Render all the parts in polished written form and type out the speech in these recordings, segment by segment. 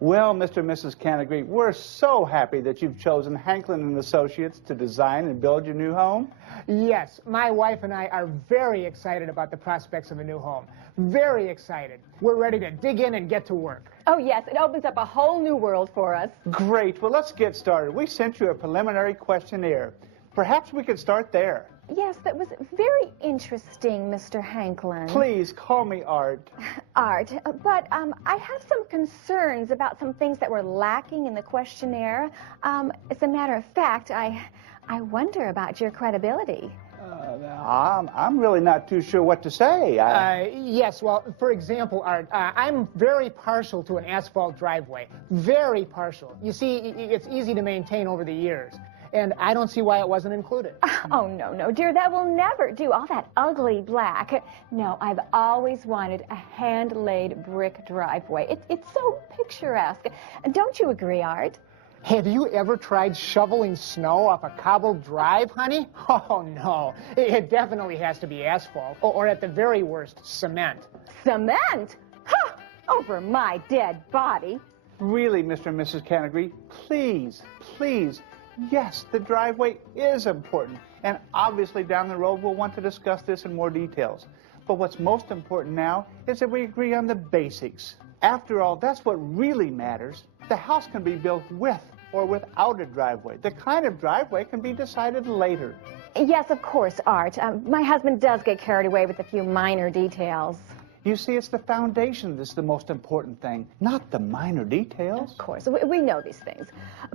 Well, Mr. and Mrs. Canterbury, we're so happy that you've chosen Hanklin and Associates to design and build your new home. Yes, my wife and I are very excited about the prospects of a new home. Very excited. We're ready to dig in and get to work. Oh, yes, it opens up a whole new world for us. Great. Well, let's get started. We sent you a preliminary questionnaire. Perhaps we could start there. Yes, that was very interesting, Mr. Hanklin. Please call me Art. Art, but I have some concerns about some things that were lacking in the questionnaire. As a matter of fact, I wonder about your credibility. I'm really not too sure what to say. Yes, well, for example, Art, I'm very partial to an asphalt driveway. Very partial. You see, it's easy to maintain over the years. And I don't see why it wasn't included. Oh, no, dear, that will never do. All that ugly black. No, I've always wanted a hand-laid brick driveway. It's so picturesque. Don't you agree, Art? Have you ever tried shoveling snow off a cobbled drive, honey? Oh, no. It definitely has to be asphalt, or at the very worst, cement. Cement? Ha! Over my dead body. Really, Mr. and Mrs. Canterbury, please, please. Yes, the driveway is important, and obviously down the road we'll want to discuss this in more details. But what's most important now is that we agree on the basics. After all, that's what really matters. The house can be built with or without a driveway. The kind of driveway can be decided later. Yes, of course, Art. My husband does get carried away with a few minor details. You see, it's the foundation that's the most important thing, not the minor details. Of course, we know these things.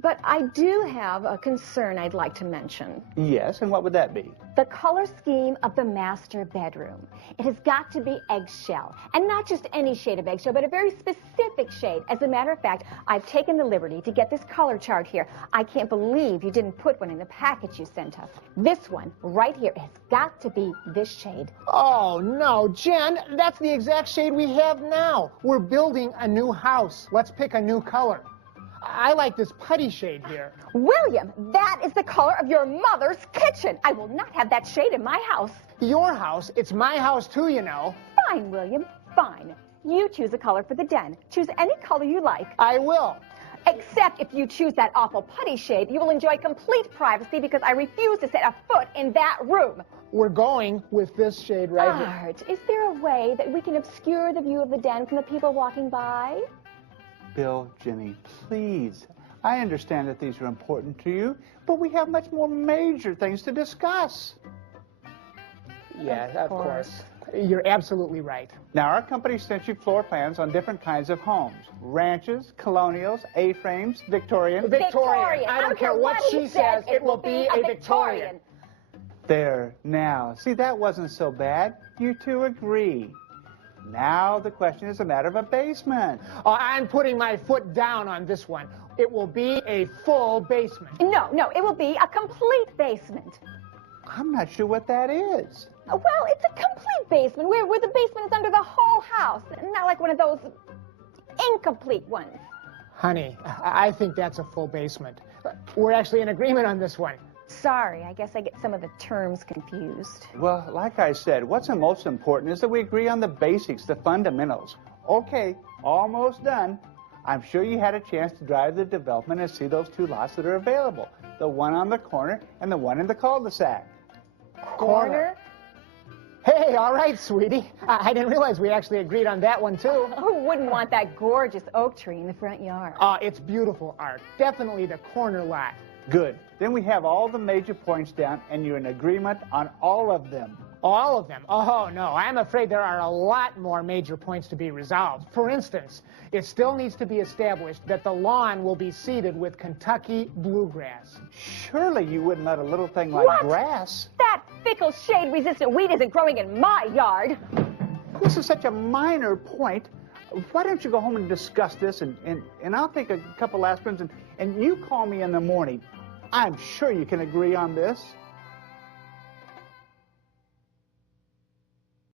But I do have a concern I'd like to mention. Yes, and what would that be? The color scheme of the master bedroom. It has got to be eggshell. And not just any shade of eggshell, but a very specific shade. As a matter of fact, I've taken the liberty to get this color chart here. I can't believe you didn't put one in the package you sent us. This one, right here, has got to be this shade. Oh, no, Jen, that's the exact shade we have now. We're building a new house. Let's pick a new color. I like this putty shade here. William, that is the color of your mother's kitchen. I will not have that shade in my house. Your house? It's my house too, you know. Fine, William, fine. You choose a color for the den. Choose any color you like. I will. Except if you choose that awful putty shade, you will enjoy complete privacy because I refuse to set a foot in that room. We're going with this shade right here. Art, is there a way that we can obscure the view of the den from the people walking by? Bill, Jenny, please. I understand that these are important to you, but we have much more major things to discuss. Yeah, of course. You're absolutely right. Now, our company sent you floor plans on different kinds of homes. Ranches, colonials, A-frames, Victorian. Victorian. I don't care what she says, it will be a Victorian. There, now. See, that wasn't so bad. You two agree. Now the question is a matter of a basement. I'm putting my foot down on this one. It will be a full basement. No, it will be a complete basement. I'm not sure what that is. Well, it's a complete basement where the basement is under the whole house, not like one of those incomplete ones. Honey, I think that's a full basement. We're actually in agreement on this one. Sorry, I guess I get some of the terms confused. Well, like I said, what's the most important is that we agree on the basics, the fundamentals. Okay, almost done. I'm sure you had a chance to drive the development and see those two lots that are available. The one on the corner and the one in the cul-de-sac. Corner? Hey, all right, sweetie. I didn't realize we actually agreed on that one, too. Who wouldn't want that gorgeous oak tree in the front yard? It's beautiful, Art. Definitely the corner lot. Good. Then we have all the major points down, and you're in agreement on all of them. All of them? Oh, no. I'm afraid there are a lot more major points to be resolved. For instance, it still needs to be established that the lawn will be seeded with Kentucky bluegrass. Surely you wouldn't let a little thing like grass. That fickle, shade-resistant weed isn't growing in my yard. This is such a minor point. Why don't you go home and discuss this, and I'll take a couple aspirins, and you call me in the morning. I'm sure you can agree on this.